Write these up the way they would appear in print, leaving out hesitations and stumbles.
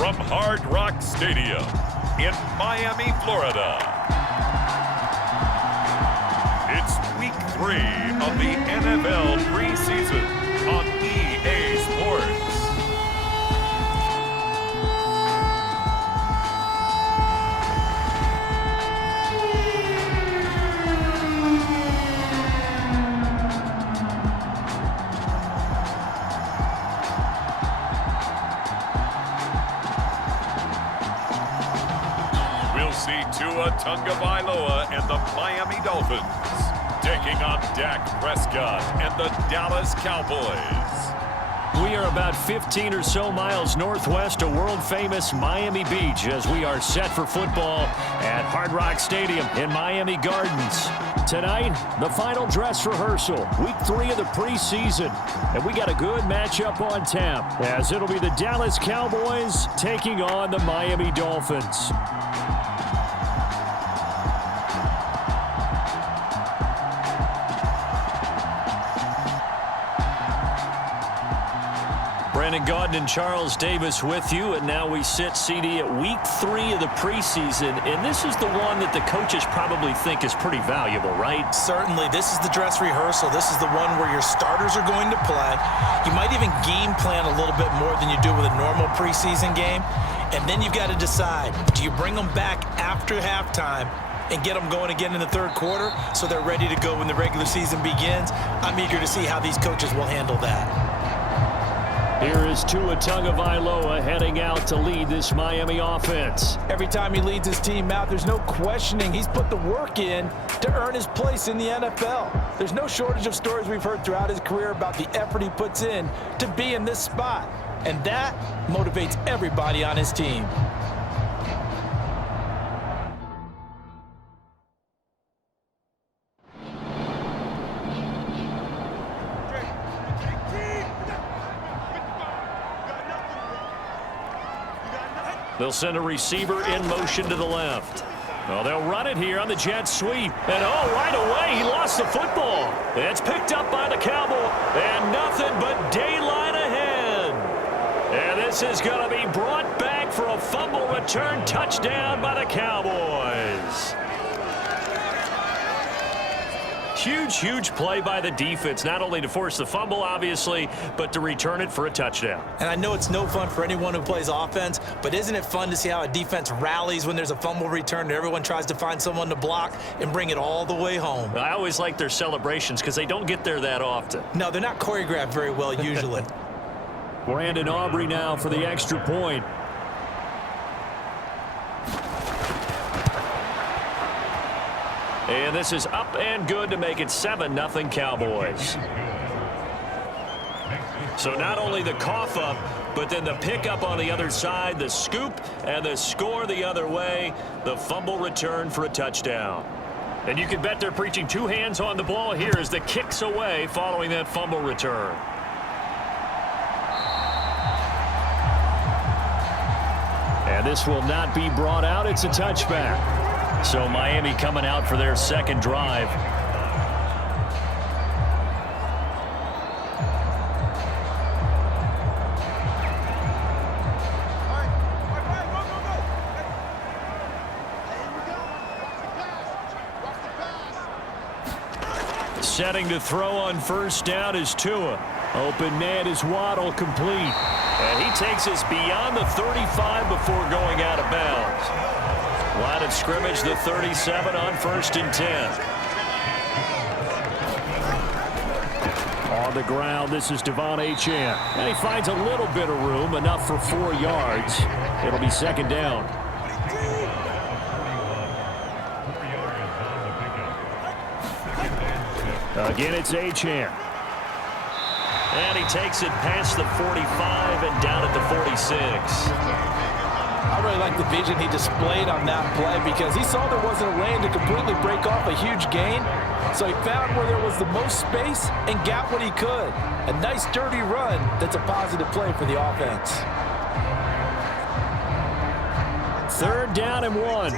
from Hard Rock Stadium in Miami, Florida. It's Week 3 of the NFL preseason on EA Sports. See Tua Tagovailoa and the Miami Dolphins taking on Dak Prescott and the Dallas Cowboys. We are about 15 or so miles northwest of world-famous Miami Beach as we are set for football at Hard Rock Stadium in Miami Gardens. Tonight, the final dress rehearsal, Week 3 of the preseason. And we got a good matchup on tap as it'll be the Dallas Cowboys taking on the Miami Dolphins. Brandon Gaudin and Charles Davis with you, and now we sit, CD, at Week 3 of the preseason, and this is the one that the coaches probably think is pretty valuable, right? Certainly. This is the dress rehearsal. This is the one where your starters are going to play. You might even game plan a little bit more than you do with a normal preseason game, and then you've got to decide, do you bring them back after halftime and get them going again in the third quarter so they're ready to go when the regular season begins? I'm eager to see how these coaches will handle that. Here is Tua Tagovailoa heading out to lead this Miami offense. Every time he leads his team out, there's no questioning he's put the work in to earn his place in the NFL. There's no shortage of stories we've heard throughout his career about the effort he puts in to be in this spot. And that motivates everybody on his team. They'll send a receiver in motion to the left. Well, they'll run it here on the jet sweep. And, oh, right away, he lost the football. It's picked up by the Cowboy. And nothing but daylight ahead. And this is going to be brought back for a fumble return touchdown by the Cowboys. Huge play by the defense, not only to force the fumble, obviously, but to return it for a touchdown. And I know it's no fun for anyone who plays offense, but isn't it fun to see how a defense rallies when there's a fumble return and everyone tries to find someone to block and bring it all the way home? I always like their celebrations because they don't get there that often. No, they're not choreographed very well usually. Brandon Aubrey now for the extra point. And this is up and good to make it 7-0 Cowboys. So not only the cough up, but then the pickup on the other side, the scoop, and the score the other way, the fumble return for a touchdown. And you can bet they're preaching two hands on the ball here as the kicks away following that fumble return. And this will not be brought out. It's a touchback. So Miami coming out for their second drive. Setting to throw on first down is Tua. Open man is Waddle, complete. And he takes us beyond the 35 before going out of bounds. Line of scrimmage, the 37 on 1st and 10. On the ground, this is Devon Achane. And he finds a little bit of room, enough for 4 yards. It'll be second down. Again, it's Achane. And he takes it past the 45 and down at the 46. I really like the vision he displayed on that play because he saw there wasn't a lane to completely break off a huge gain. So he found where there was the most space and got what he could. A nice, dirty run that's a positive play for the offense. 3rd down and 1.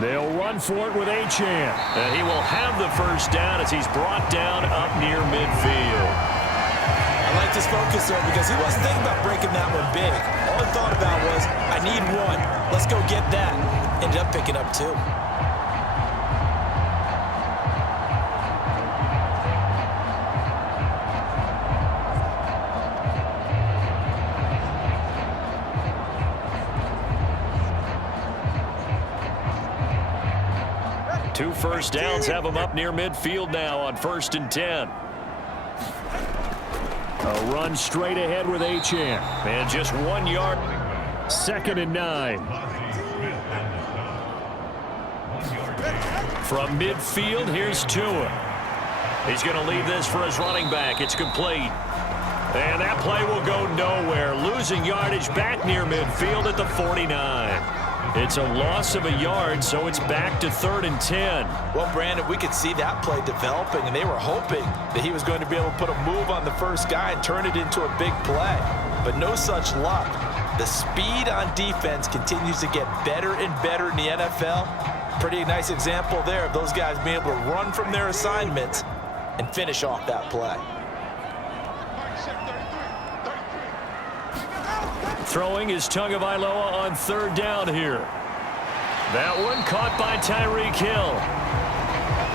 They'll run for it with Achane. And he will have the first down as he's brought down up near midfield. I like this focus there because he wasn't thinking about breaking that one big. All he thought about was, I need one. Let's go get that. Ended up picking up two. Two first downs have him up near midfield now on 1st and 10. A run straight ahead with Achane. And just 1 yard. 2nd and 9. From midfield, here's Tua. He's going to leave this for his running back. It's complete. And that play will go nowhere. Losing yardage back near midfield at the 49. It's a loss of a yard, so it's back to 3rd and 10. Well, Brandon, we could see that play developing, and they were hoping that he was going to be able to put a move on the first guy and turn it into a big play. But no such luck. The speed on defense continues to get better and better in the NFL. Pretty nice example there of those guys being able to run from their assignments and finish off that play. Throwing is Tagovailoa on 3rd down here. That one caught by Tyreek Hill.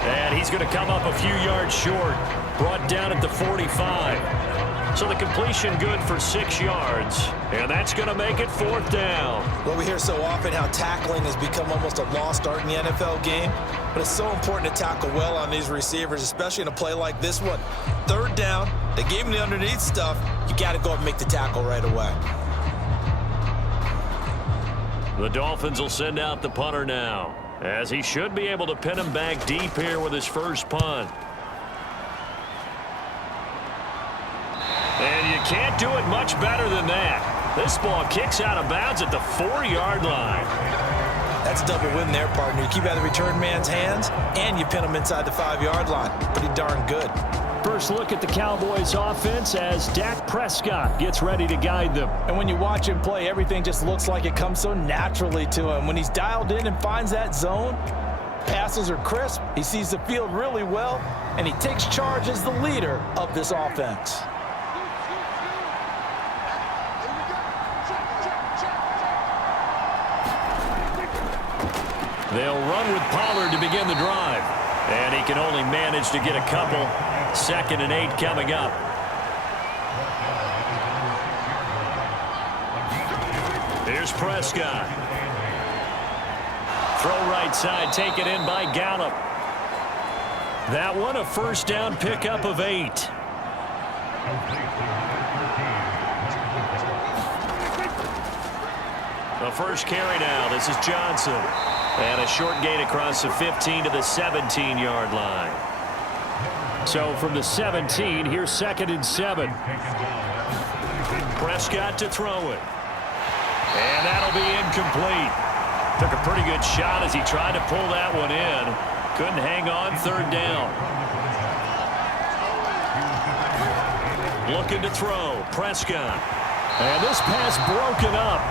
And he's going to come up a few yards short. Brought down at the 45. So the completion good for 6 yards. And that's going to make it 4th down. Well, we hear so often how tackling has become almost a lost art in the NFL game. But it's so important to tackle well on these receivers, especially in a play like this one. 3rd down, they gave him the underneath stuff. You got to go up and make the tackle right away. The Dolphins will send out the punter now, as he should be able to pin him back deep here with his first punt. And you can't do it much better than that. This ball kicks out of bounds at the 4-yard line. That's a double win there, partner. You keep out of the return man's hands, and you pin him inside the 5-yard line. Pretty darn good. First look at the Cowboys offense as Dak Prescott gets ready to guide them. And when you watch him play, everything just looks like it comes so naturally to him. When he's dialed in and finds that zone, passes are crisp, he sees the field really well, and he takes charge as the leader of this offense. They'll run with Pollard to begin the drive. And he can only manage to get a couple. 2nd and 8 coming up. Here's Prescott. Throw right side, taken in by Gallup. That one a 1st down pickup of 8. The first carry now. This is Johnson. And a short gain across the 15 to the 17-yard line. So from the 17, here's 2nd and 7. Prescott to throw it. And that'll be incomplete. Took a pretty good shot as he tried to pull that one in. Couldn't hang on 3rd down. Looking to throw. Prescott. And this pass broken up.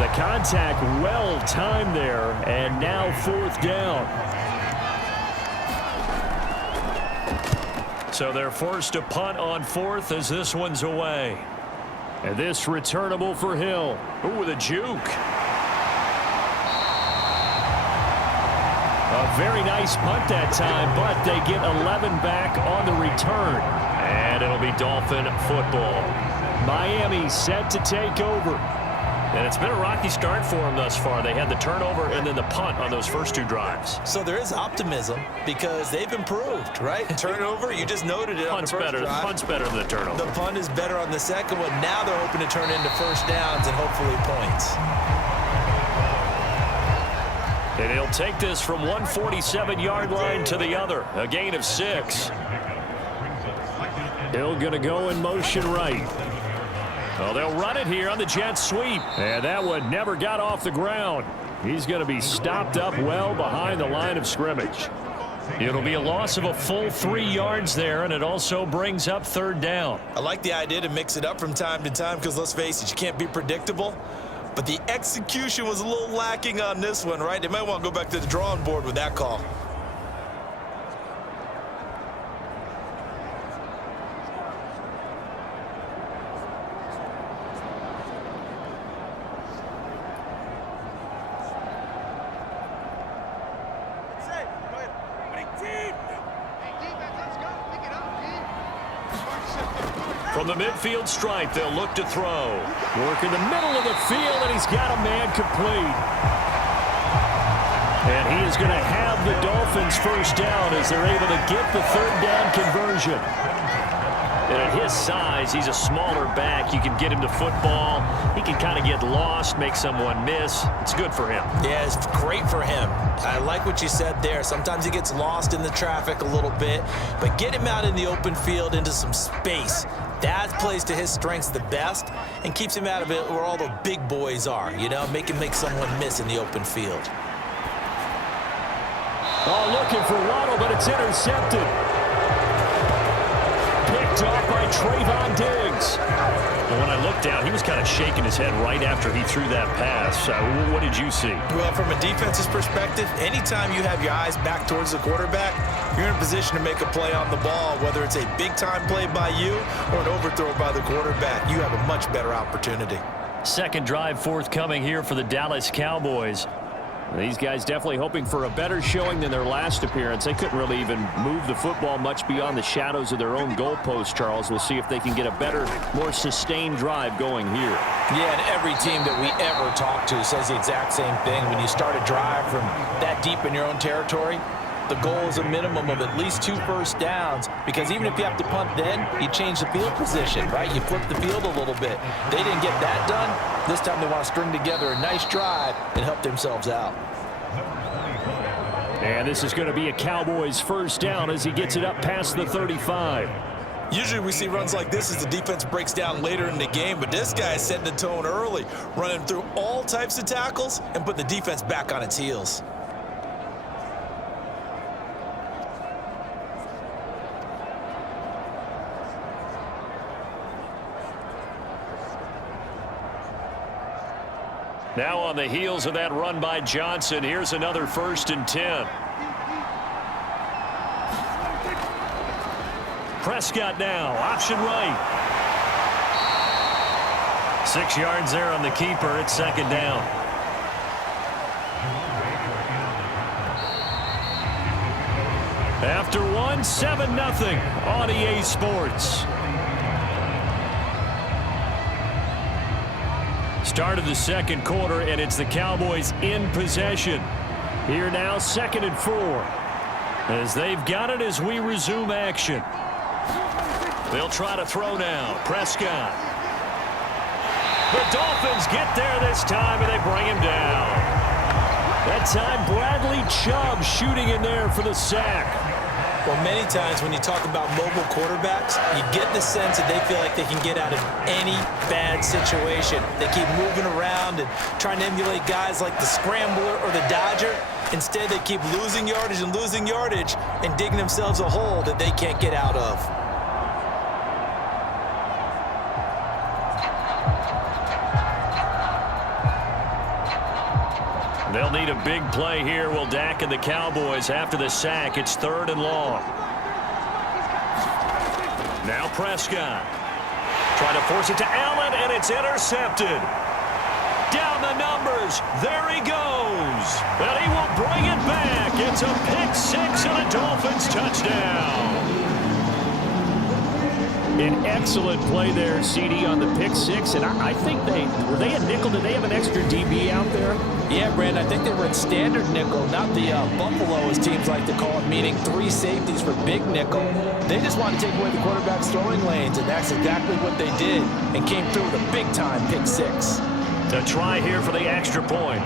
The contact well timed there, and now 4th down. So they're forced to punt on 4th as this one's away. And this returnable for Hill. Ooh, with a juke. A very nice punt that time, but they get 11 back on the return. And it'll be Dolphin football. Miami set to take over. And it's been a rocky start for them thus far. They had the turnover and then the punt on those first 2 drives. So there is optimism because they've improved, right? Turnover, you just noted it on the first drive. Punt's better than the turnover. The punt is better on the second one. Now they're hoping to turn into 1st downs and hopefully points. And he'll take this from 147-yard line to the other. A gain of 6. Hill going to go in motion right. Oh, they'll run it here on the jet sweep. And that one never got off the ground. He's going to be stopped up well behind the line of scrimmage. It'll be a loss of a full 3 yards there, and it also brings up 3rd down. I like the idea to mix it up from time to time because, let's face it, you can't be predictable. but the execution was a little lacking on this one, right? They might want to go back to the drawing board with that call. From the midfield stripe, they'll look to throw. Work in the middle of the field, and he's got a man complete. And he is going to have the Dolphins first down as they're able to get the third down conversion. And at his size, he's a smaller back. You can get him to football. He can kind of get lost, make someone miss. It's good for him. Yeah, it's great for him. I like what you said there. Sometimes he gets lost in the traffic a little bit, but get him out in the open field into some space. That plays to his strengths the best and keeps him out of it where all the big boys are, you know, make him make someone miss in the open field. Oh, looking for Waddle, but it's intercepted. Picked off by Trayvon Diggs. And when I looked down, he was kind of shaking his head right after he threw that pass. What did you see? Well, from a defense's perspective, anytime you have your eyes back towards the quarterback, you're in a position to make a play on the ball, whether it's a big-time play by you or an overthrow by the quarterback. You have a much better opportunity. Second drive forthcoming here for the Dallas Cowboys. These guys definitely hoping for a better showing than their last appearance. They couldn't really even move the football much beyond the shadows of their own goalpost, Charles. We'll see if they can get a better, more sustained drive going here. Yeah, and every team that we ever talk to says the exact same thing. When you start a drive from that deep in your own territory, the goal is a minimum of at least 2 first downs, because even if you have to punt then, you change the field position, right? You flip the field a little bit. They didn't get that done. This time they want to string together a nice drive and help themselves out. And this is going to be a Cowboys first down as he gets it up past the 35. Usually we see runs like this as the defense breaks down later in the game, but this guy is setting the tone early, running through all types of tackles and putting the defense back on its heels. Now on the heels of that run by Johnson, here's another 1st and 10. Prescott now, option right. 6 yards there on the keeper. It's second down. After one, 7-0 on EA Sports. Start of the second quarter, and it's the Cowboys in possession. Here now, 2nd and 4. As they've got it as we resume action. They'll try to throw now. Prescott. The Dolphins get there this time, and they bring him down. That time, Bradley Chubb shooting in there for the sack. Well, many times when you talk about mobile quarterbacks, you get the sense that they feel like they can get out of any bad situation. They keep moving around and trying to emulate guys like the Scrambler or the Dodger. Instead, they keep losing yardage and digging themselves a hole that they can't get out of. They'll need a big play here. Will Dak and the Cowboys after the sack. It's 3rd and long. Now Prescott. Trying to force it to Allen, and it's intercepted. Down the numbers. There he goes. And he will bring it back. It's a pick-6 and a Dolphins touchdown. An excellent play there, CD, on the pick-6, and I think were they a nickel? Did they have an extra DB out there? Yeah, Brandon, I think they were in standard nickel, not the Buffalo, as teams like to call it, meaning 3 safeties for big nickel. They just want to take away the quarterback's throwing lanes, and that's exactly what they did, and came through with a big-time pick-6. To try here for the extra point.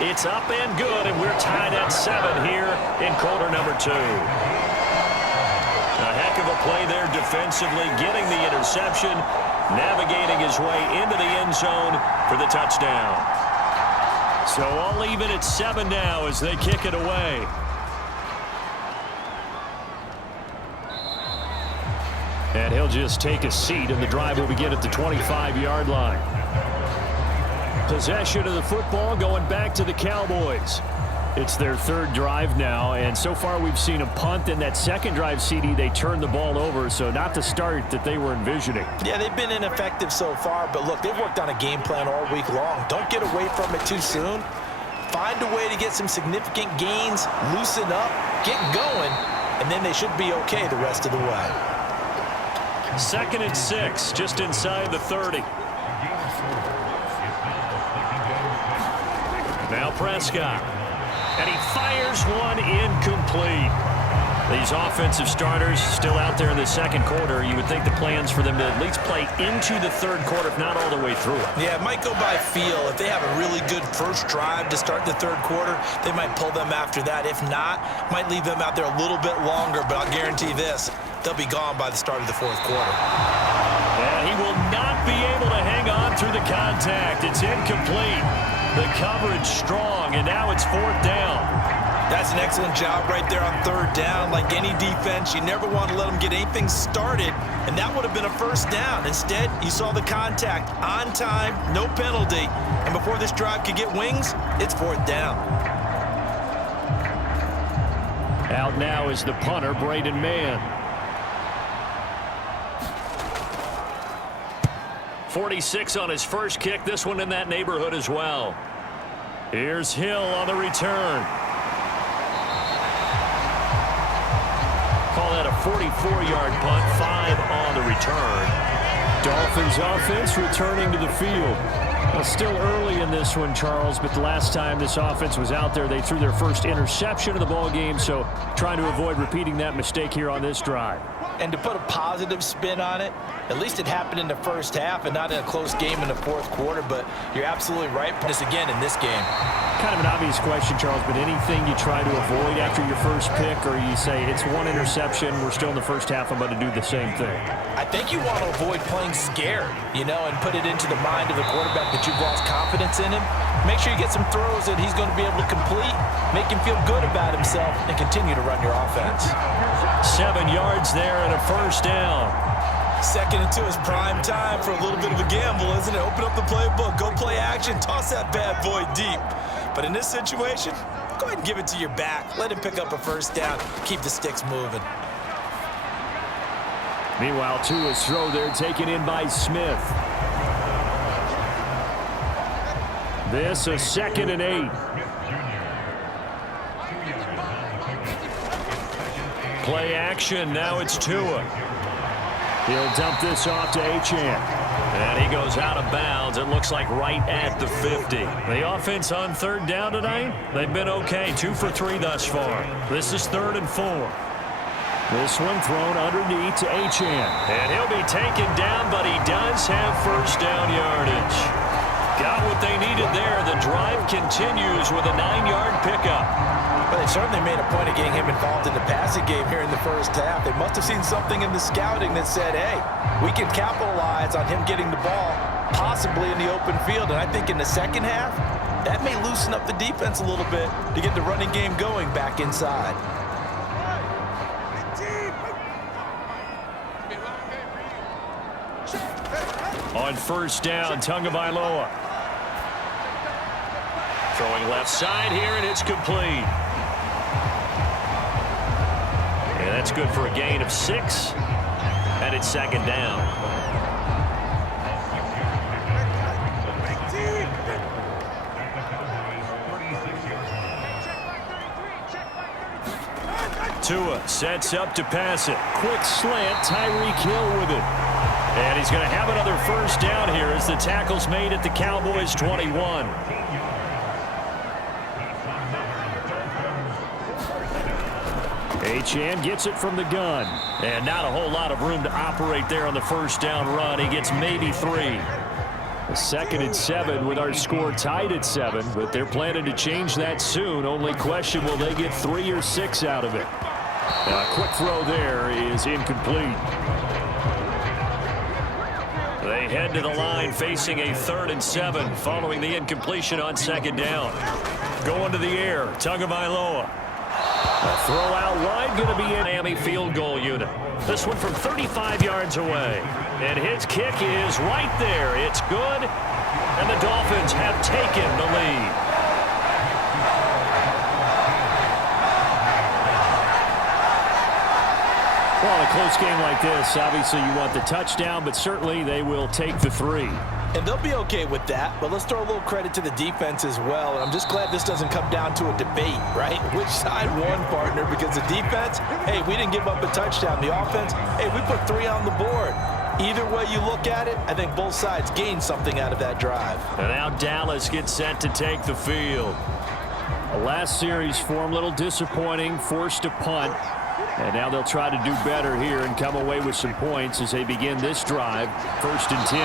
It's up and good, and we're tied at 7 here in quarter number 2. A heck of a play there defensively, getting the interception, navigating his way into the end zone for the touchdown. So all even at 7 now as they kick it away. And he'll just take a seat, and the drive will begin at the 25-yard line. Possession of the football going back to the Cowboys. It's their third drive now, and so far we've seen a punt. In that second drive, CD, they turned the ball over, so not the start that they were envisioning. Yeah, they've been ineffective so far, but look, they've worked on a game plan all week long. Don't get away from it too soon. Find a way to get some significant gains, loosen up, get going, and then they should be okay the rest of the way. 2nd and 6, just inside the 30. Now Prescott. And he fires one incomplete. These offensive starters still out there in the second quarter. You would think the plans for them to at least play into the third quarter, if not all the way through it. Yeah, it might go by feel. If they have a really good first drive to start the third quarter, they might pull them after that. If not, might leave them out there a little bit longer, but I'll guarantee this, they'll be gone by the start of the fourth quarter. And he will not be able to hang on through the contact. It's incomplete. The coverage strong, and now it's 4th down. That's an excellent job right there on 3rd down. Like any defense, you never want to let them get anything started, and that would have been a 1st down. Instead, you saw the contact on time, no penalty, and before this drive could get wings, it's 4th down. Out now is the punter, Braden Mann. 46 on his first kick. This one in that neighborhood as well. Here's Hill on the return. Call that a 44-yard punt, 5 on the return. Dolphins offense returning to the field. Well, still early in this one, Charles, but the last time this offense was out there, they threw their first interception of the ball game, so trying to avoid repeating that mistake here on this drive. And to put a positive spin on it, at least it happened in the first half and not in a close game in the fourth quarter, but you're absolutely right. This again in this game. Kind of an obvious question, Charles, but anything you try to avoid after your first pick, or you say it's one interception, we're still in the first half, I'm going to do the same thing? I think you want to avoid playing scared, and put it into the mind of the quarterback that you've lost confidence in him. Make sure you get some throws that he's going to be able to complete, make him feel good about himself, and continue to run your offense. 7 yards there and a 1st down. 2nd and 2 is prime time for a little bit of a gamble, isn't it? Open up the playbook, go play action, toss that bad boy deep. But in this situation, go ahead and give it to your back. Let him pick up a 1st down, keep the sticks moving. Meanwhile, Tua's throw there taken in by Smith. This a 2nd and 8. Play action, now it's Tua. He'll dump this off to Achane. And he goes out of bounds. It looks like right at the 50. The offense on 3rd down tonight, they've been okay. 2 for 3 thus far. This is 3rd and 4. This one thrown underneath to Achane. And he'll be taken down, but he does have 1st down yardage. Got what they needed there. The drive continues with a 9-yard pickup. But they certainly made a point of getting him involved in the passing game here in the first half. They must have seen something in the scouting that said, hey, we can capitalize on him getting the ball, possibly in the open field. And I think in the second half, that may loosen up the defense a little bit to get the running game going back inside. On 1st down, Tagovailoa. Throwing left side here, and it's complete. And that's good for a gain of 6. And it's 2nd down. Tua sets up to pass it. Quick slant, Tyreek Hill with it. And he's going to have another 1st down here as the tackle's made at the Cowboys 21. Achane gets it from the gun. And not a whole lot of room to operate there on the 1st down run. He gets maybe 3. A 2nd and 7 with our score tied at 7, but they're planning to change that soon. Only question, will they get 3 or 6 out of it? A quick throw there is incomplete. They head to the line facing a 3rd and 7 following the incompletion on 2nd down. Going to the air, Tagovailoa. A throw out wide going to be in Miami field goal unit. This one from 35 yards away. And his kick is right there. It's good. And the Dolphins have taken the lead. Well, a close game like this, obviously you want the touchdown, but certainly they will take the 3. And they'll be okay with that, but let's throw a little credit to the defense as well. And I'm just glad this doesn't come down to a debate, right? Which side won, partner? Because the defense, hey, we didn't give up a touchdown. The offense, hey, we put 3 on the board. Either way you look at it, I think both sides gained something out of that drive. And now Dallas gets set to take the field. The last series for them, a little disappointing, forced a punt. And now they'll try to do better here and come away with some points as they begin this drive. 1st and 10.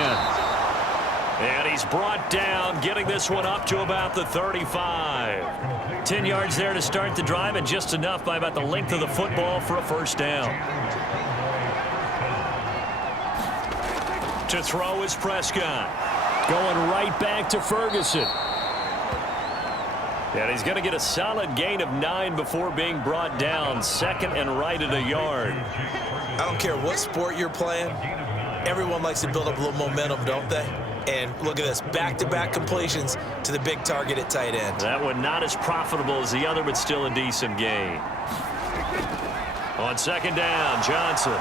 And he's brought down, getting this one up to about the 35. 10 yards there to start the drive, and just enough by about the length of the football for a first down. To throw is Prescott. Going right back to Ferguson. And he's going to get a solid gain of 9 before being brought down. 2nd and right at a yard. I don't care what sport you're playing. Everyone likes to build up a little momentum, don't they? And look at this, back-to-back completions to the big target at tight end. That one not as profitable as the other, but still a decent gain. On 2nd down, Johnson.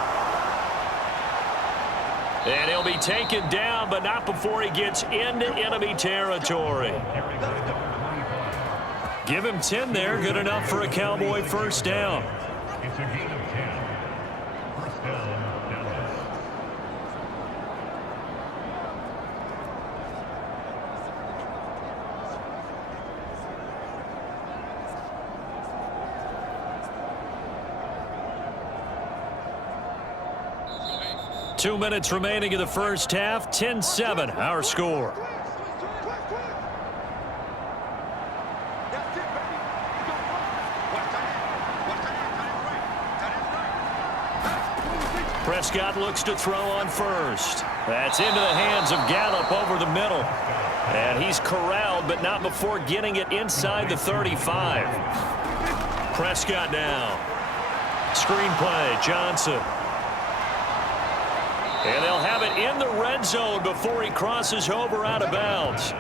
And he'll be taken down, but not before he gets into enemy territory. Give him 10 there, good enough for a Cowboy first down. 2 minutes remaining in the first half. 10-7, our score. Prescott looks to throw on first. That's into the hands of Gallup over the middle. And he's corralled, but not before getting it inside the 35. Prescott now. Screenplay, Johnson. And they'll have it in the red zone before he crosses over out of bounds.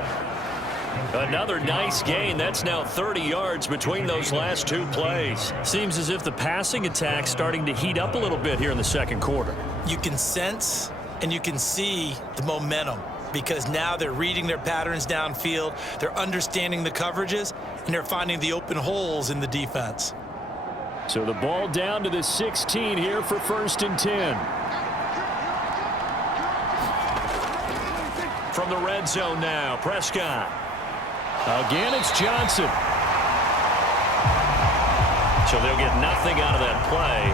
Another nice gain. That's now 30 yards between those last 2 plays. Seems as if the passing attack's starting to heat up a little bit here in the second quarter. You can sense and you can see the momentum because now they're reading their patterns downfield, they're understanding the coverages, and they're finding the open holes in the defense. So the ball down to the 16 here for 1st and 10. From the red zone now, Prescott. Again, it's Johnson. So they'll get nothing out of that play.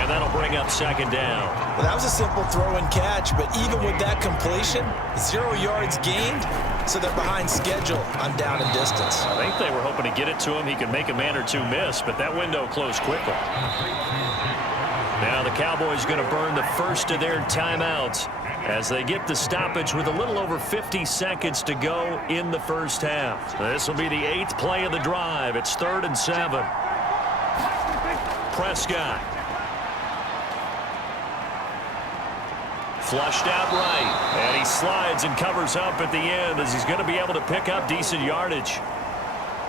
And that'll bring up 2nd down. Well, that was a simple throw and catch, but even with that completion, 0 yards gained, so they're behind schedule on down and distance. I think they were hoping to get it to him. He could make a man or 2 miss, but that window closed quickly. Now the Cowboys going to burn the first of their timeouts as they get the stoppage with a little over 50 seconds to go in the first half. This will be the 8th play of the drive. It's 3rd and 7. Prescott. Flushed out right. And he slides and covers up at the end as he's going to be able to pick up decent yardage.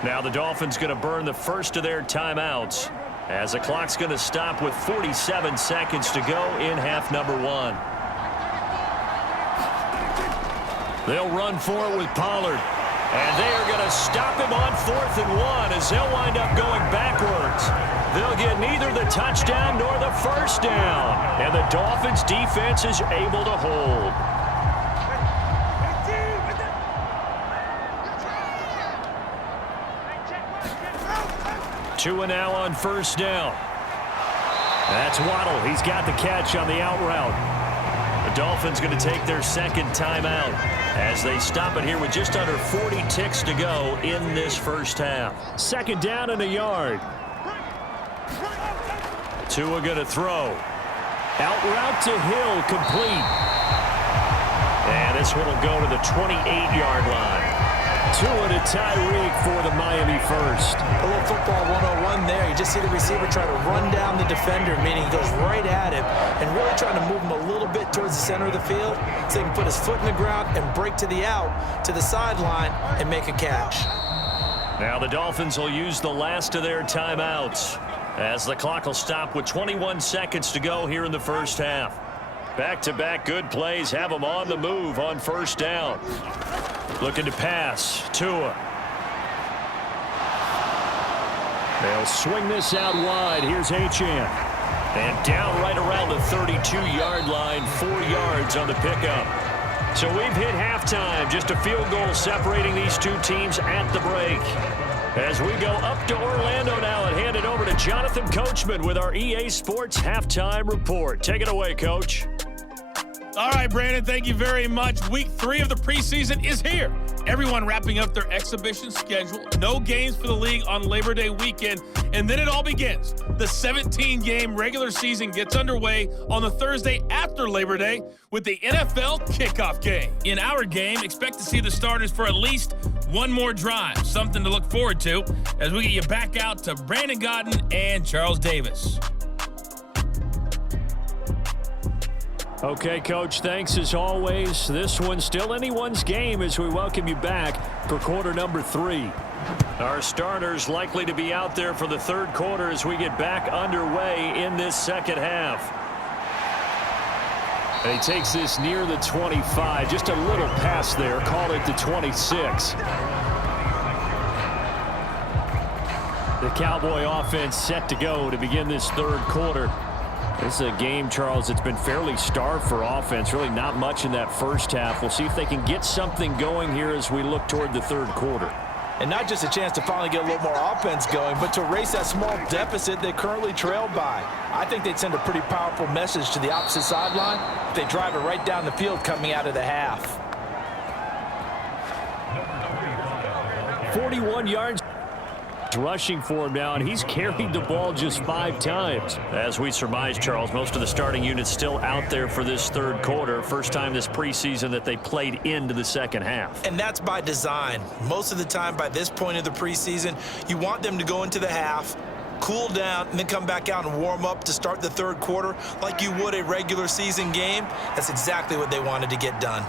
Now the Dolphins going to burn the first of their timeouts as the clock's going to stop with 47 seconds to go in half number 1. They'll run for it with Pollard. And they are going to stop him on 4th and 1 as they'll wind up going backwards. They'll get neither the touchdown nor the first down. And the Dolphins defense is able to hold. Two and now on 1st down. That's Waddle. He's got the catch on the out route. The Dolphins going to take their 2nd timeout as they stop it here with just under 40 ticks to go in this first half. 2nd down and a yard. Tua going to throw. Out route to Hill, complete. And this one will go to the 28-yard line. Tua to Tyreek for the Miami first. A little football 101 there. you just see the receiver try to run down the defender, meaning he goes right at him, and really trying to move him a little bit towards the center of the field so he can put his foot in the ground and break to the out, to the sideline, and make a catch. Now the Dolphins will use the last of their timeouts as the clock will stop with 21 seconds to go here in the first half. Back-to-back good plays have them on the move on first down. Looking to pass. Tua. They'll swing this out wide. Here's Achane. And down right around the 32-yard line, 4 yards on the pickup. So we've hit halftime. Just a field goal separating these two teams at the break. As we go up to Orlando now and hand it over to Jonathan Coachman with our EA Sports Halftime Report. Take it away, Coach. All right, Brandon, thank you very much. Week 3 of the preseason is here. Everyone wrapping up their exhibition schedule. No games for the league on Labor Day weekend. And then it all begins. The 17-game regular season gets underway on the Thursday after Labor Day with the NFL kickoff game. In our game, expect to see the starters for at least one more drive. Something to look forward to as we get you back out to Brandon Gaudin and Charles Davis. Okay, Coach, thanks as always. This one's still anyone's game as we welcome you back for quarter number 3. Our starters likely to be out there for the third quarter as we get back underway in this second half. And he takes this near the 25, just a little pass there, call it the 26. The Cowboy offense set to go to begin this third quarter. This is a game, Charles, that's been fairly starved for offense. Really not much in that first half. We'll see if they can get something going here as we look toward the third quarter. And not just a chance to finally get a little more offense going, but to erase that small deficit they currently trailed by. I think they'd send a pretty powerful message to the opposite sideline if they drive it right down the field coming out of the half. 41 yards rushing for him now, and he's carried the ball just 5 times. As we surmise, Charles, most of the starting units still out there for this third quarter. First time this preseason that they played into the second half. And that's by design. Most of the time by this point of the preseason, you want them to go into the half, cool down, and then come back out and warm up to start the third quarter like you would a regular season game. That's exactly what they wanted to get done.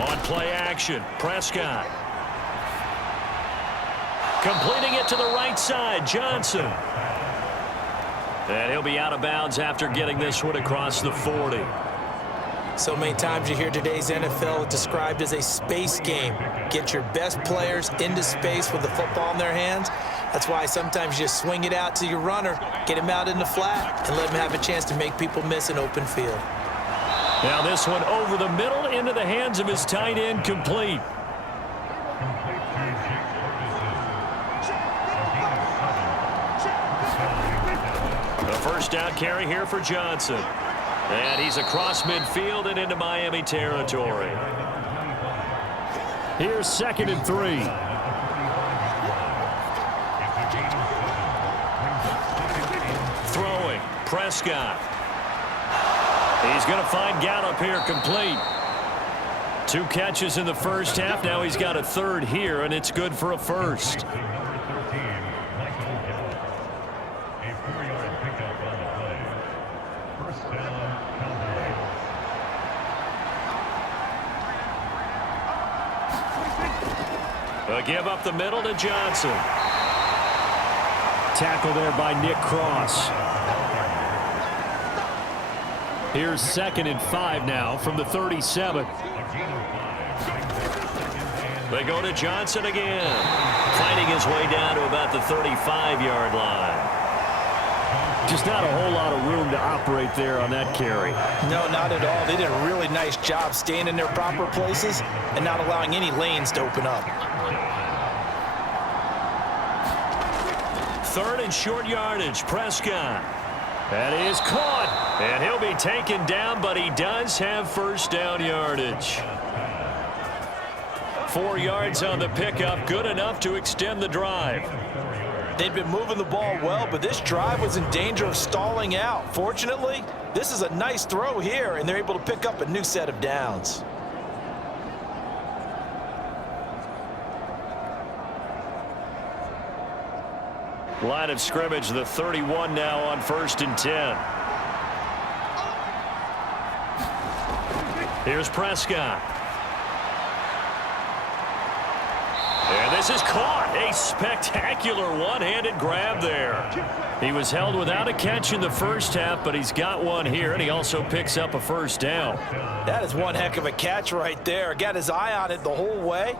On play action, Prescott. Completing it to the right side, Johnson. And he'll be out of bounds after getting this one across the 40. So many times you hear today's NFL described as a space game. Get your best players into space with the football in their hands. That's why sometimes you just swing it out to your runner, get him out in the flat, and let him have a chance to make people miss an open field. Now this one over the middle into the hands of his tight end, complete. First down carry here for Johnson. And he's across midfield and into Miami territory. Here's 2nd and 3. Throwing, Prescott. He's going to find Gallup here, complete. 2 catches in the first half. Now he's got a third here, and it's good for a first. A give up the middle to Johnson. Tackle there by Nick Cross. Here's 2nd and 5 now from the 37. They go to Johnson again. Fighting his way down to about the 35-yard line. Just not a whole lot of room to operate there on that carry. No, not at all. They did a really nice job staying in their proper places and not allowing any lanes to open up. 3rd and short yardage, Prescott. That is caught, and he'll be taken down, but he does have first down yardage. 4 yards on the pickup, good enough to extend the drive. They'd been moving the ball well, but this drive was in danger of stalling out. Fortunately, this is a nice throw here, and they're able to pick up a new set of downs. Line of scrimmage, the 31 now on 1st and 10. Here's Prescott. And this is caught. A spectacular one-handed grab there. He was held without a catch in the first half, but he's got one here, and he also picks up a first down. That is one heck of a catch right there. Got his eye on it the whole way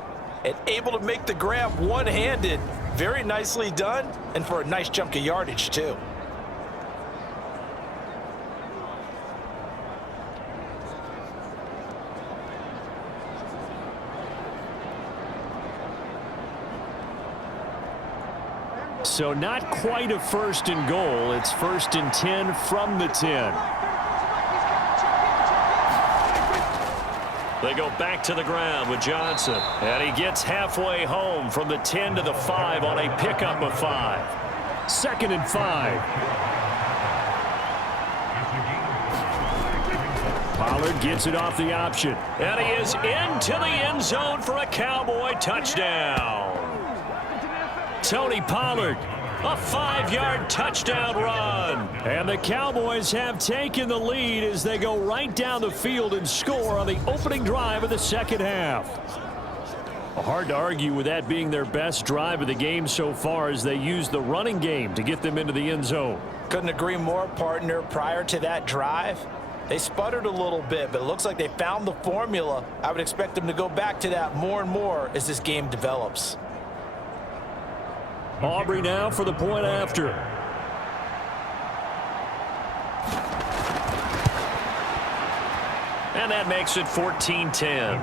and able to make the grab one-handed. Very nicely done, and for a nice chunk of yardage, too. So not quite a 1st and goal. It's 1st and 10 from the 10. They go back to the ground with Johnson. And he gets halfway home from the 10 to the 5 on a pickup of 5. 2nd and 5. Pollard gets it off the option. And he is into the end zone for a Cowboy touchdown. Tony Pollard, a 5-yard touchdown run. And the Cowboys have taken the lead as they go right down the field and score on the opening drive of the second half. Hard to argue with that being their best drive of the game so far as they use the running game to get them into the end zone. Couldn't agree more, partner. Prior to that drive, they sputtered a little bit, but it looks like they found the formula. I would expect them to go back to that more and more as this game develops. Aubrey now for the point after. And that makes it 14-10.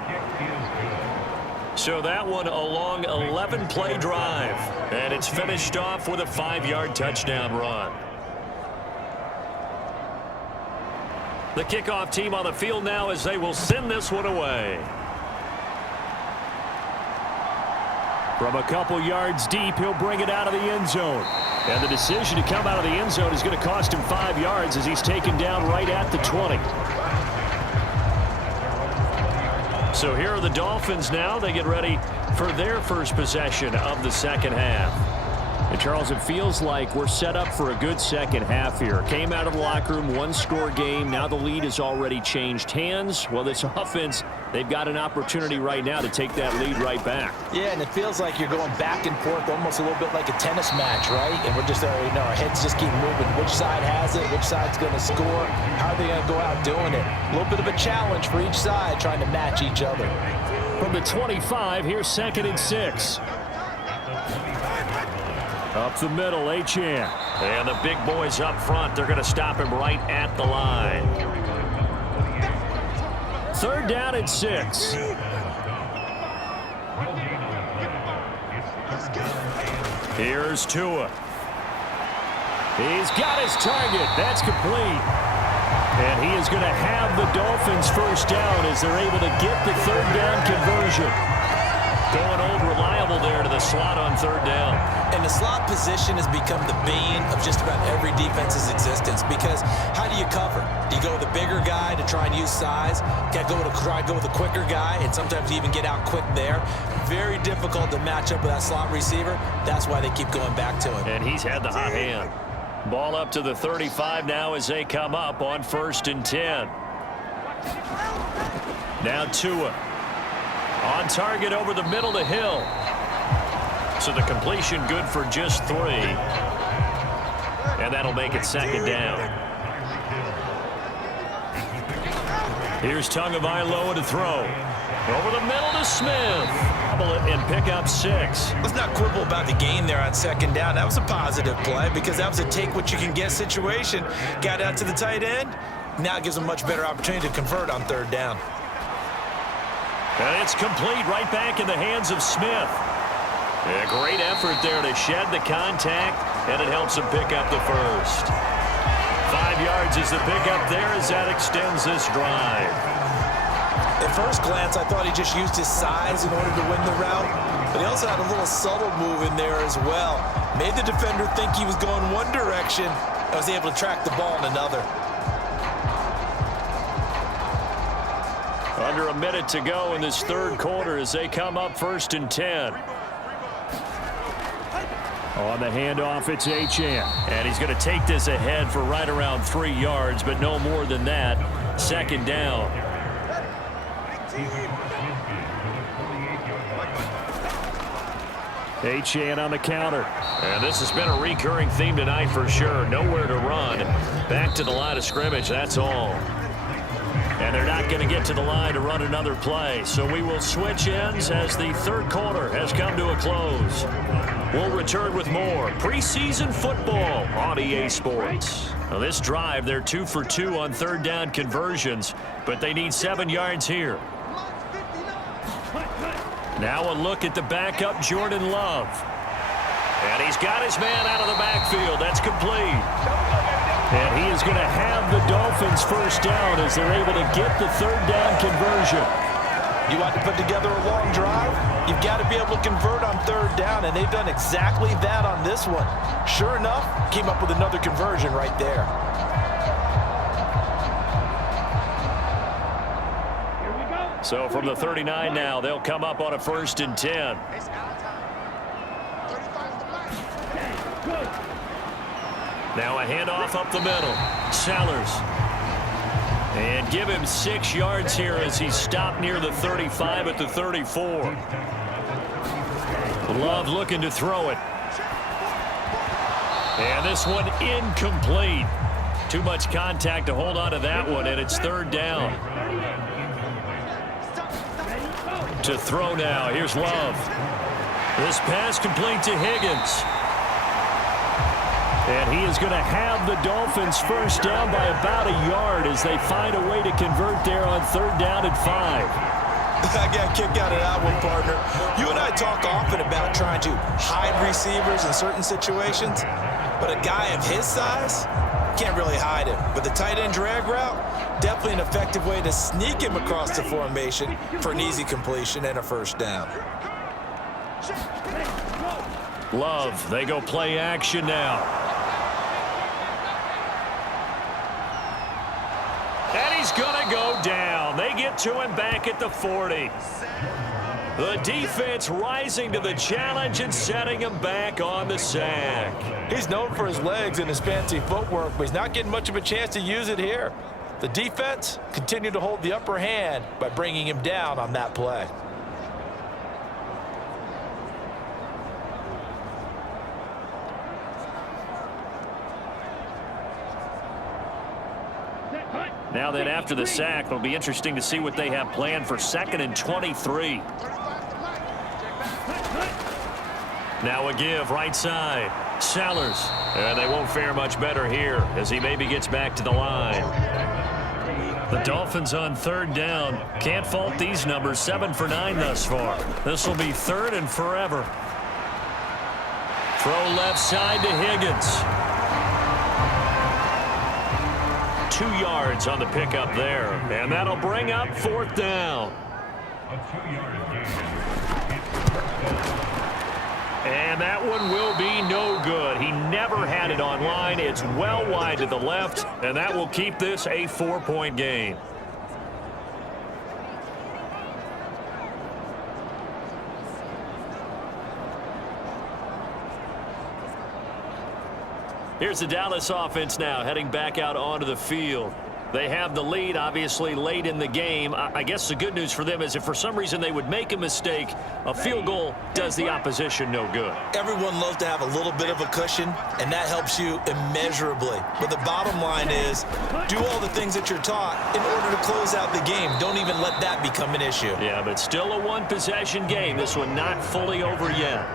So that one a long 11-play drive. And it's finished off with a 5-yard touchdown run. The kickoff team on the field now as they will send this one away. From a couple yards deep, he'll bring it out of the end zone. And the decision to come out of the end zone is going to cost him 5 yards as he's taken down right at the 20. So here are the Dolphins now. They get ready for their first possession of the second half. And Charles, it feels like we're set up for a good second half here. Came out of the locker room, 1-score game. Now the lead has already changed hands. Well, this offense, they've got an opportunity right now to take that lead right back. Yeah, and it feels like you're going back and forth almost a little bit like a tennis match, right? And we're just, our heads just keep moving. Which side has it? Which side's going to score? How are they going to go out doing it? A little bit of a challenge for each side trying to match each other. From the 25, here's 2nd and 6. Up the middle, Achane. And the big boys up front, they're going to stop him right at the line. 3rd down and 6. Here's Tua. He's got his target. That's complete. And he is going to have the Dolphins first down as they're able to get the 3rd down conversion. Going old reliable there to the slot on 3rd down. And the slot position has become the bane of just about every defense's existence because how do you cover? Do you go with a bigger guy to try and use size? Got to try to go with a quicker guy, and sometimes you even get out quick there. Very difficult to match up with that slot receiver. That's why they keep going back to him. And he's had the hot hand. Ball up to the 35 now as they come up on 1st and 10. Now Tua. On target over the middle to Hill. So the completion good for just 3. And that'll make it 2nd down. Here's Tagovailoa to throw. Over the middle to Smith. And pick up 6. Let's not quibble about the gain there on 2nd down. That was a positive play because that was a take-what-you-can-get situation. Got out to the tight end. Now it gives them much better opportunity to convert on 3rd down. And it's complete right back in the hands of Smith. A great effort there to shed the contact, and it helps him pick up the first. 5 yards is the pickup there as that extends this drive. At first glance, I thought he just used his size in order to win the route, but he also had a little subtle move in there as well. Made the defender think he was going one direction and was able to track the ball in another. Under a minute to go in this 3rd quarter as they come up 1st and 10. On the handoff, it's Achane. And he's going to take this ahead for right around 3 yards, but no more than that. Second down. Achane on the counter. And this has been a recurring theme tonight for sure. Nowhere to run. Back to the line of scrimmage, that's all. And they're not going to get to the line to run another play. So we will switch ends as the third quarter has come to a close. We'll return with more preseason football on EA Sports. Now this drive, they're 2 for 2 on third down conversions, but they need 7 yards here. Now a look at the backup, Jordan Love. And he's got his man out of the backfield. That's complete. And he is going to have the Dolphins first down as they're able to get the third down conversion. You want to put together a long drive? You've got to be able to convert on third down, and they've done exactly that on this one. Sure enough, came up with another conversion right there. So from the 39 now, they'll come up on a 1st and 10. Now a handoff up the middle. Sellers. And give him 6 yards here as he stopped near the 35 at the 34. Love looking to throw it. And this one incomplete. Too much contact to hold on to that one, and it's third down. To throw now. Here's Love. This pass complete to Higgins. And he is going to have the Dolphins first down by about a yard as they find a way to convert there on third down and 5. I got a kick out of that one, partner. You and I talk often about trying to hide receivers in certain situations, but a guy of his size can't really hide him. But the tight end drag route, definitely an effective way to sneak him across the formation for an easy completion and a first down. Love, they go play action now. And he's going to go down. They get to him back at the 40. The defense rising to the challenge and setting him back on the sack. He's known for his legs and his fancy footwork, but he's not getting much of a chance to use it here. The defense continued to hold the upper hand by bringing him down on that play. Now then, after the sack, it'll be interesting to see what they have planned for 2nd and 23. Now a give right side. Sellers. And they won't fare much better here as he maybe gets back to the line. The Dolphins on third down. Can't fault these numbers. 7 for 9 thus far. This will be 3rd and forever. Throw left side to Higgins. 2 yards on the pickup there. And that'll bring up 4th down. And that one will be no good. He never had it on line. It's well wide to the left, and that will keep this a 4-point game. Here's the Dallas offense now heading back out onto the field. They have the lead, obviously, late in the game. I guess the good news for them is if for some reason they would make a mistake, a field goal does the opposition no good. Everyone loves to have a little bit of a cushion, and that helps you immeasurably. But the bottom line is, do all the things that you're taught in order to close out the game. Don't even let that become an issue. Yeah, but still a one-possession game. This one not fully over yet.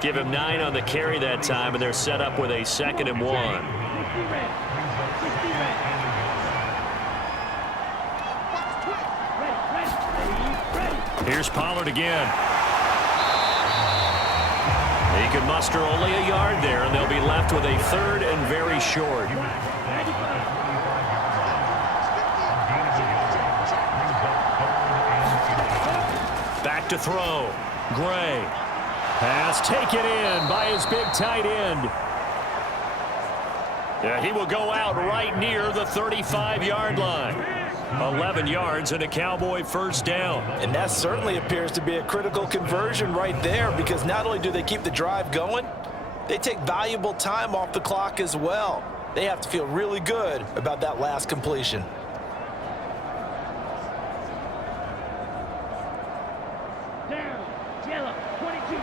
Give him 9 on the carry that time, and they're set up with a 2nd and 1. Here's Pollard again. He can muster only a yard there, and they'll be left with a 3rd and very short. Back to throw. Gray. Pass taken in by his big tight end. Yeah, he will go out right near the 35-yard line. 11 yards and a Cowboy first down. And that certainly appears to be a critical conversion right there, because not only do they keep the drive going, They take valuable time off the clock as well. They have to feel really good about that last completion. Down, yellow, 22.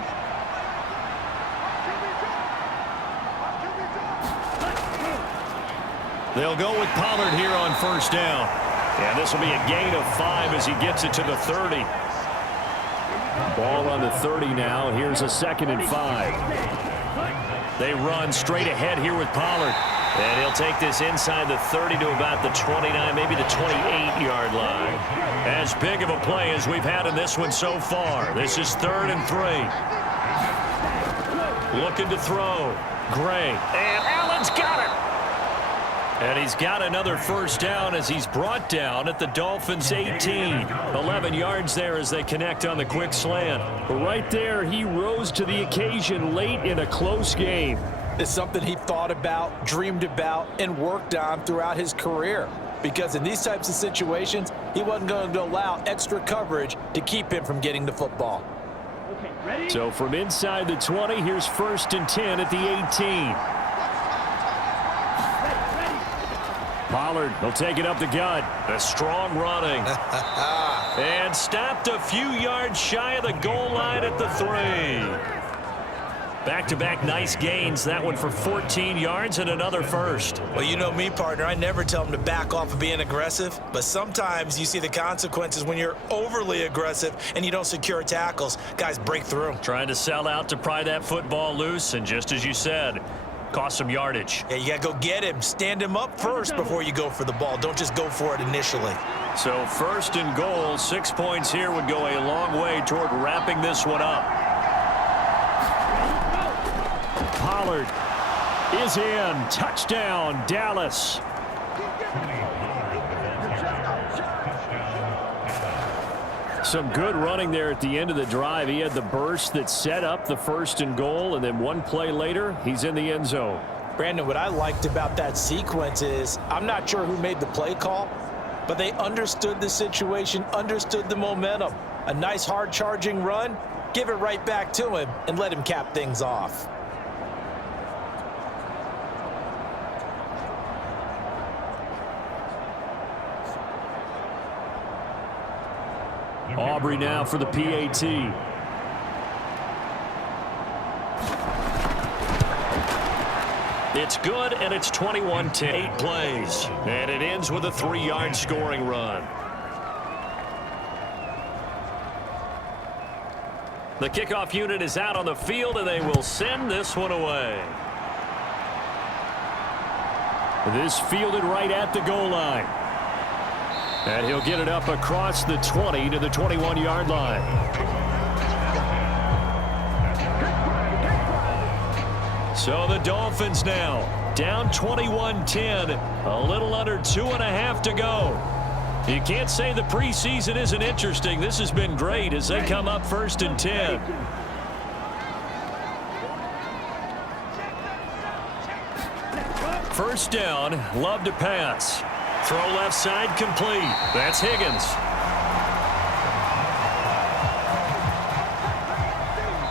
They'll go with Pollard here on first down. And this will be a gain of 5 as he gets it to the 30. Ball on the 30 now. Here's a 2nd and 5. They run straight ahead here with Pollard. And he'll take this inside the 30 to about the 29, maybe the 28-yard line. As big of a play as we've had in this one so far. This is 3rd and 3. Looking to throw. Gray. And Allen's got it. And he's got another first down as he's brought down at the Dolphins' 18. 11 yards there as they connect on the quick slant. But right there, he rose to the occasion late in a close game. It's something he thought about, dreamed about, and worked on throughout his career. Because in these types of situations, he wasn't going to allow extra coverage to keep him from getting the football. Okay, ready? So from inside the 20, here's 1st and 10 at the 18. Pollard will take it up the gut. A strong running. And stopped a few yards shy of the goal line at the 3. Back-to-back nice gains. That one for 14 yards and another first. Well, you know me, partner. I never tell them to back off of being aggressive. But sometimes you see the consequences when you're overly aggressive and you don't secure tackles. Guys break through. Trying to sell out to pry that football loose. And just as you said, cost some yardage. Yeah, you got to go get him. Stand him up first before you go for the ball. Don't just go for it initially. So 1st and goal, 6 points here would go a long way toward wrapping this one up. Pollard is in. Touchdown, Dallas. Some good running there at the end of the drive. He had the burst that set up the 1st and goal, and then one play later, he's in the end zone. Brandon, what I liked about that sequence is I'm not sure who made the play call, but they understood the situation, understood the momentum. A nice hard-charging run, give it right back to him, and let him cap things off. Aubrey now for the PAT. It's good, and it's 21-10. 8 plays. And it ends with a 3-yard scoring run. The kickoff unit is out on the field, and they will send this one away. This fielded right at the goal line. And he'll get it up across the 20 to the 21-yard line. So the Dolphins now down 21-10. A little under 2.5 to go. You can't say the preseason isn't interesting. This has been great as they come up 1st and 10. First down, Love to pass. Throw left side complete. That's Higgins.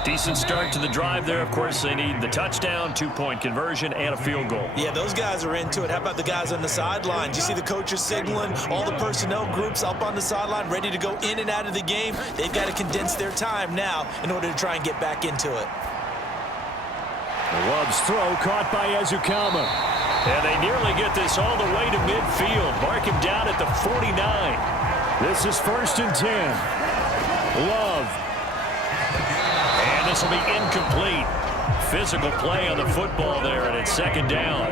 Decent start to the drive there. Of course, they need the touchdown, 2-point conversion, and a field goal. Yeah, those guys are into it. How about the guys on the sideline? Do you see the coaches signaling? All the personnel groups up on the sideline ready to go in and out of the game. They've got to condense their time now in order to try and get back into it. Love's throw caught by Ezukama. And they nearly get this all the way to midfield. Mark him down at the 49. This is 1st and 10. Love. And this will be incomplete. Physical play on the football there, and it's 2nd down.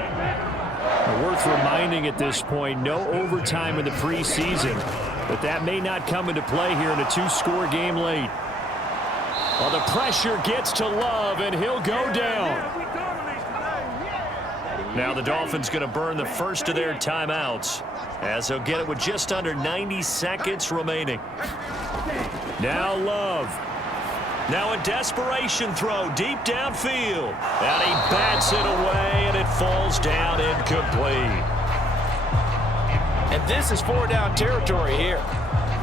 Worth reminding at this point, no overtime in the preseason. But that may not come into play here in a 2-score game late. Well, the pressure gets to Love, and he'll go down. Now the Dolphins going to burn the first of their timeouts as they'll get it with just under 90 seconds remaining. Now Love. Now a desperation throw deep downfield. And he bats it away, and it falls down incomplete. And this is 4-down territory here.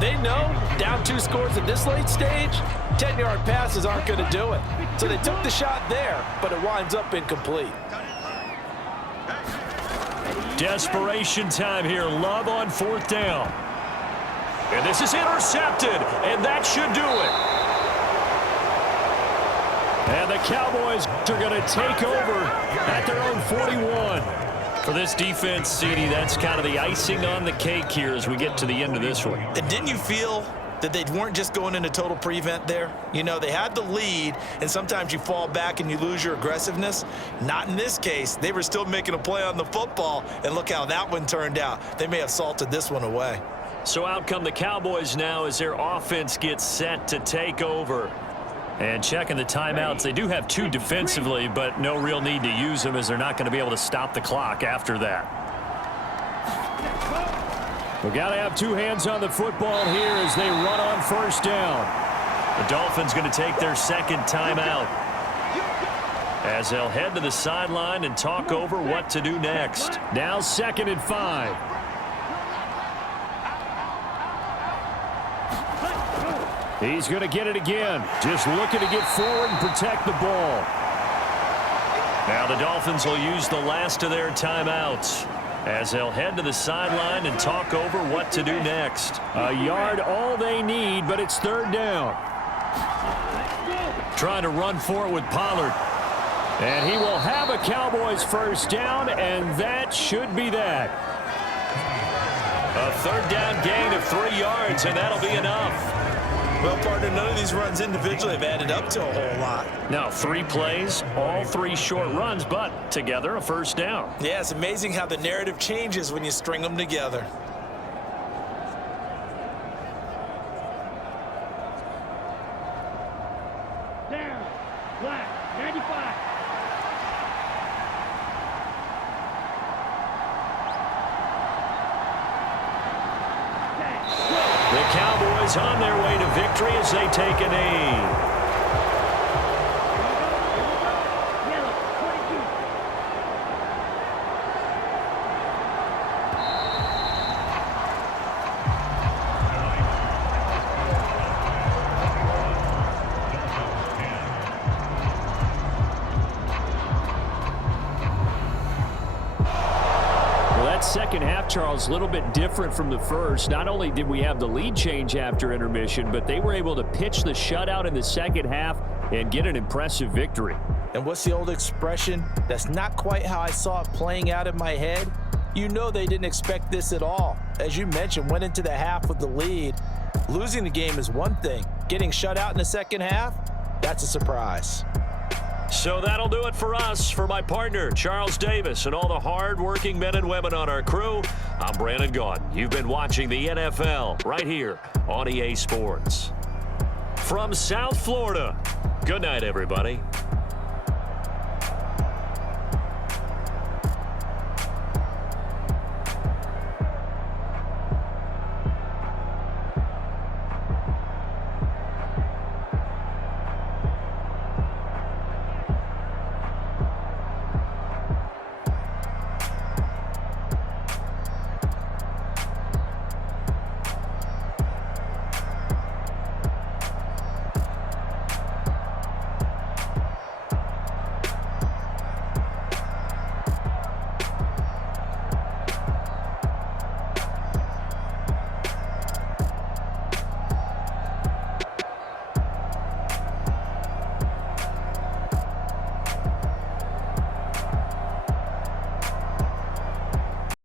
They know down 2 scores at this late stage, 10-yard passes aren't going to do it. So they took the shot there, but it winds up incomplete. Desperation time here. Love on 4th down. And this is intercepted, and that should do it. And the Cowboys are going to take over at their own 41. For this defense, CD, that's kind of the icing on the cake here as we get to the end of this one. And didn't you feel that they weren't just going into total prevent there? You know, they had the lead, and sometimes you fall back and you lose your aggressiveness. Not in this case. They were still making a play on the football, and look how that one turned out. They may have salted this one away. So out come the Cowboys now as their offense gets set to take over. And checking the timeouts, they do have 2 defensively, but no real need to use them as they're not going to be able to stop the clock after that. We've got to have 2 hands on the football here as they run on 1st down. The Dolphins going to take their 2nd timeout as they'll head to the sideline and talk over what to do next. Now 2nd and 5. He's going to get it again. Just looking to get forward and protect the ball. Now the Dolphins will use the last of their timeouts as they'll head to the sideline and talk over what to do next. A yard all they need, but it's 3rd down. Trying to run for it with Pollard. And he will have a Cowboys 1st down, and that should be that. A 3rd down gain of 3 yards, and that'll be enough. Well, partner, none of these runs individually have added up to a whole lot. Now 3 plays, all 3 short runs, but together a 1st down. Yeah, it's amazing how the narrative changes when you string them together. Down. Black. 95. The Cowboys on their way to victory as they take a knee. Yellow. 22. Second half, Charles, a little bit different from the first. Not only did we have the lead change after intermission, but they were able to pitch the shutout in the second half and get an impressive victory. And what's the old expression? That's not quite how I saw it playing out in my head. You know they didn't expect this at all. As you mentioned, went into the half with the lead. Losing the game is one thing. Getting shut out in the second half, that's a surprise. So that'll do it for us. For my partner, Charles Davis, and all the hard-working men and women on our crew, I'm Brandon Gaudin. You've been watching the NFL right here on EA Sports. From South Florida, good night, everybody.